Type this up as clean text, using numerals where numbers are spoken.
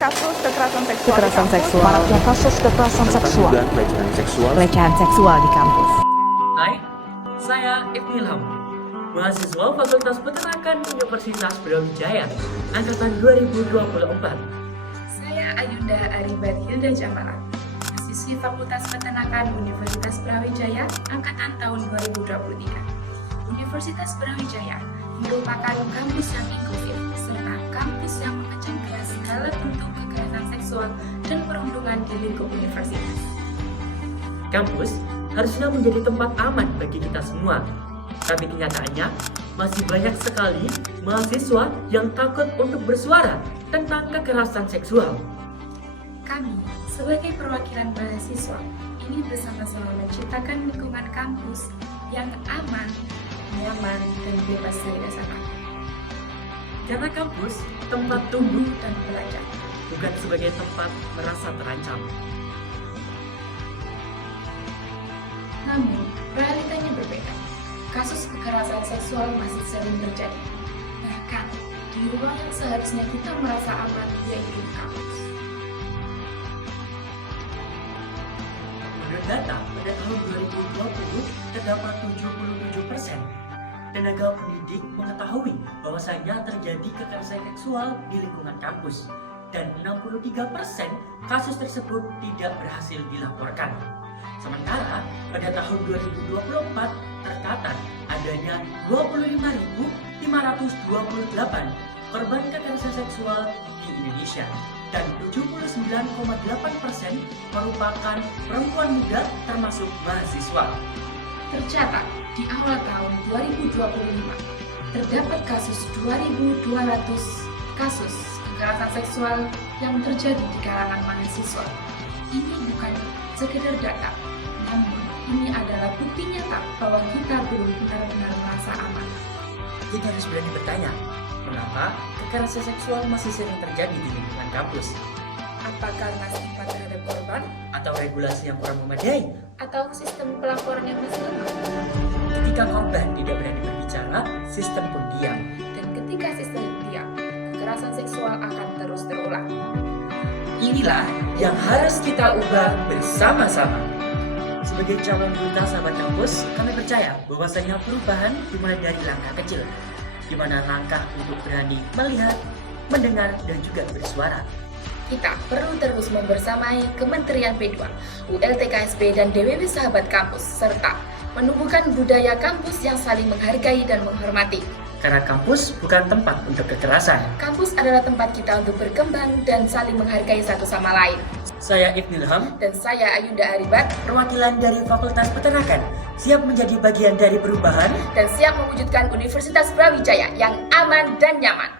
Kasus kekerasan seksual Kekerasan di kampus. seksual. Maraknya kasus kekerasan seksual. Dan Pelecehan seksual di kampus. Hai, saya Ibnu Ilham, mahasiswa Fakultas Peternakan Universitas Brawijaya, Angkatan 2024. Saya Ayunda Aribat Hilda Jamala, mahasiswi Fakultas Peternakan Universitas Brawijaya, Angkatan tahun 2023. Universitas Brawijaya merupakan kampus yang inklusif, serta kampus yang mengecam keras segala bentuk kekerasan seksual dan perundungan di lingkup universitas. Kampus harusnya menjadi tempat aman bagi kita semua, tapi kenyataannya masih banyak sekali mahasiswa yang takut untuk bersuara tentang kekerasan seksual. Kami, sebagai perwakilan mahasiswa, ingin bersama-sama menciptakan lingkungan kampus yang aman, nyaman, dan bebas dari rasa takut. Karena kampus tempat tumbuh Dan belajar. bukan sebagai tempat merasa terancam. Namun, realitanya berbeda. Kasus kekerasan seksual masih sering terjadi. Bahkan, di ruang yang seharusnya kita merasa aman, yaitu kampus. Menurut data, pada tahun 2020 terdapat 77% tenaga pendidik mengetahui bahwasanya terjadi kekerasan seksual di lingkungan kampus, dan 63% kasus tersebut tidak berhasil dilaporkan. Sementara pada tahun 2024 tercatat adanya 25.528 korban kekerasan seksual di Indonesia, dan 79,8% merupakan perempuan muda termasuk mahasiswa. Tercatat, di awal tahun 2025, terdapat kasus 2.200 kasus kekerasan seksual yang terjadi di kalangan mahasiswa. Ini bukan sekedar data, namun ini adalah bukti nyata bahwa kita belum benar-benar merasa aman. Kita harus berani bertanya, mengapa kekerasan seksual masih sering terjadi di lingkungan kampus? Apa karena stigma terhadap korban, Atau regulasi yang kurang memadai? atau sistem pelaporan yang masih lemah? Ketika korban tidak berani berbicara, sistem pun diam. Dan ketika sistem diam, kekerasan seksual akan terus terulang. Inilah yang harus kita ubah bersama-sama. Sebagai calon duta sahabat kampus, kami percaya bahwasanya perubahan dimulai dari langkah kecil, di mana langkah untuk berani melihat, mendengar, dan juga bersuara. Kita perlu terus membersamai Kementerian P2, ULTKSP, dan DWW Sahabat Kampus, serta menumbuhkan budaya kampus yang saling menghargai dan menghormati. Karena kampus bukan tempat untuk kekerasan. Kampus adalah tempat kita untuk berkembang dan saling menghargai satu sama lain. Saya Ibnu Ilham, Dan saya Ayunda Aribat, perwakilan dari Fakultas Peternakan, siap menjadi bagian dari perubahan. dan siap mewujudkan Universitas Brawijaya yang aman dan nyaman.